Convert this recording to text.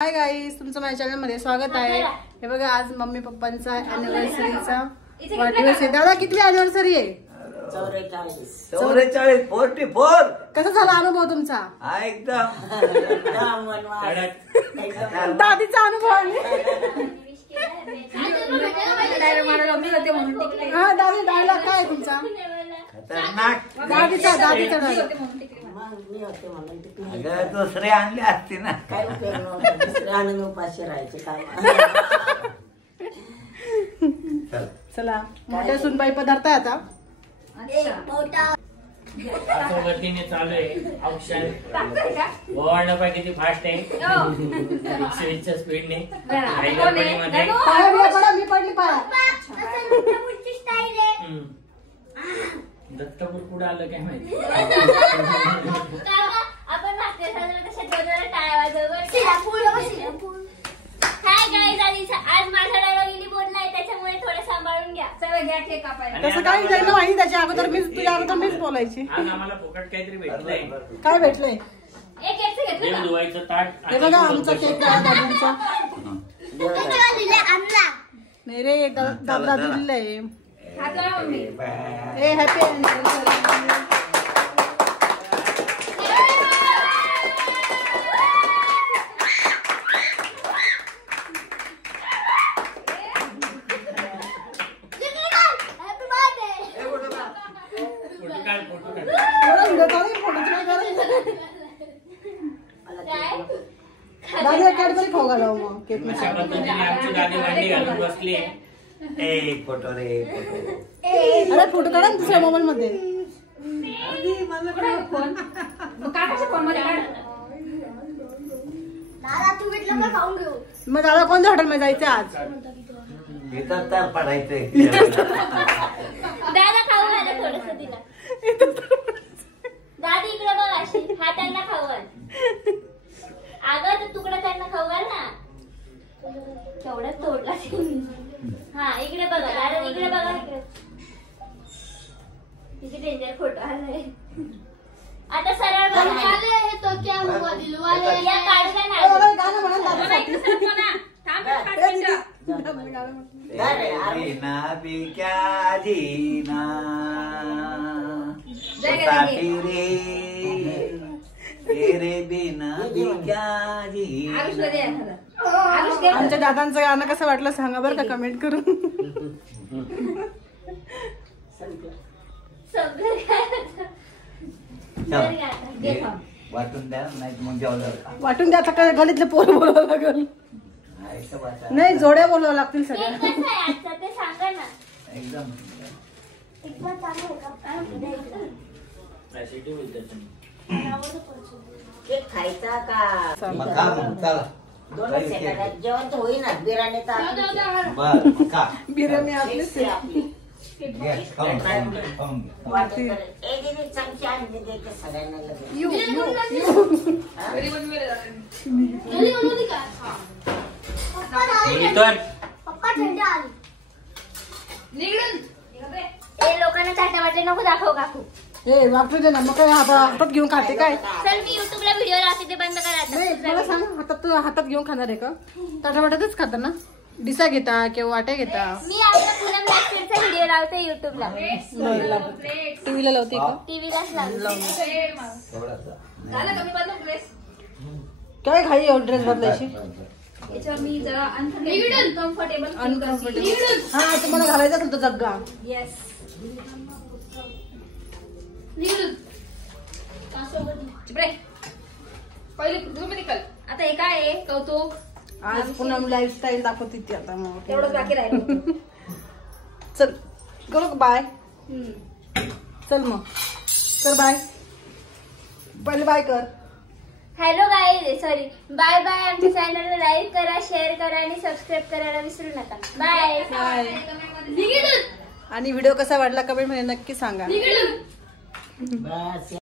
Hi guys, तुमचं माझ्या channel मध्ये स्वागत आहे। हे बघा, आज मम्मी पप्पांचा अॅनिव्हर्सरीचा वाढदिवस आहे। दादा, किती अॅनिव्हर्सरी आहे? 44 44। कसा झाला अनुभव तुमचा? एकदम दादीचा अनुभव आहे। हा, दादी डायलॉग काय आहे तुमचा? खतरनाक। दादीचा डायलॉग अगं दुसरे आणले असते ना, काय उपयोग नव्हता, दुसरे आणून उपाशी राहायचे काय। चला, मोठ्या सुनबाई पदार्थ आहे आता। गतीने चालू आहे औषध ओवाळणं पाय किती फास्ट आहे, 120च्या स्पीडने। मी पडली पाया। दत्तपूर पुढे आलं काय माहिती। आपण मागच्या साजरा कशा जोरदार टाळ्या वाजवतो। हाय गाईज, आज माझा डायलॉग बोललाय, त्याच्यामुळे थोडं सांभाळून घ्या। चला घ्या केक कापायला। तसं काही जाईल माहिती, त्याच्या अगोदर तुझ्या अगोदर मीच बोलायची। आज आम्हाला फुकट काहीतरी भेटलंय। काय भेटलंय? एक एक घेतलं देव का? धुवायचं ताट। हे बघा, आमचा केक आहे दादींचा। नाही रे, दादा दिलंय। हात लावा मम्मी। ए हॅपी अॅनिव्हर्सरी। फोटो काढ। दादी कॅडबरी खाऊ घालाव मग केक मध्ये। अशा पद्धतीने आमची दादी भांडी घालून बसली आहे। एक फोटो रे फोटो। अरे फोटो काढा ना दुसऱ्या मोबाईल मध्ये। दादा, तू भेटलं का खाऊन घेऊ? मग दादा कोणत्या हॉटेल मध्ये जायचं आज? इथं तर पडायचंय। दादा खाऊ घाला थोडंसं तिला। दादी इकडे बघ, अशी हातांना खाऊ घाल। अगं तर तुकडा त्यांना खाऊ घाल ना। केवढा तोडला। हा, इकडे बघा दादा, इकडे बघा, इकडे। किती डेंजर फोटो आलाय। आता सरळ बघा। हे तो क्या हुआ दिलवाले, या काढला नाही। गाणं म्हणा दादासाठी। जीना भी क्या जीना साथी रे, तेरे बिना भी क्या जीना। आमच्या दादांचं गाणं कसं वाटलं सांगा बरं का कमेंट करून। वाटून द्या, नाही मग जेवलं का? वाटून द्या, आता गलीतले पोरं बोलावं लागल। नाही, जोड्या बोलावं लागतील सगळ्या। केक कसं आहे आजचा ते सांगा ना। एकदम एकदम चांगलं आहे का? ऍसिडिटी होईल त्याच्याने। केक खायचा का? मग खा मग, चला 2 सेकंदात जेवण तर होईना। बिर्याणी बर मग खा। बिर्याणी आपलीच आहे। आपली घे, खाऊन घे। वाटत एक दीदी चमची आणली देते सगळ्यांना लगेच। यू पप्पा थंड आली। ए, लोकांना चाटा वाटले नको दाखव काकू। ए वाटू दे ना, मग काय हातात घेऊन खाते काय? चल, मी युट्यूबला व्हिडिओ लावते, ते बंद करा आता। नाही, मला सांग, हातात घेऊन खाणार आहे का? ताटावाट्यातच खाता ना? डिसा घेता किंवा वाट्या घेता? मी आपल्या पूनम लाईफस्टाईलचा व्हिडिओ लावते युट्यूबला। टीव्हीला लावते का? टीव्हीलाच लावते। काय घाई ड्रेस बदलायची? मी जरा अनकम्फर्टेबल हा, तुम्हाला घालायचा असेल तो जग्गा। येस। आता हे काय आहे? कौतुक आज पुन्हा लाईफस्टाईल दाखवते ती आता। मग तेवढंच बाकी राहिलं। चल करू बाय। चल मग कर बाय। पहिले बाय कर। Hello guys, sorry, bye bye. आमच्या चॅनलला लाईक करा, शेअर करा आणि सबस्क्राईब करायला विसरू नका। Bye bye. आणि व्हिडिओ कसा वाटला कमेंट मध्ये नक्की सांगा। बस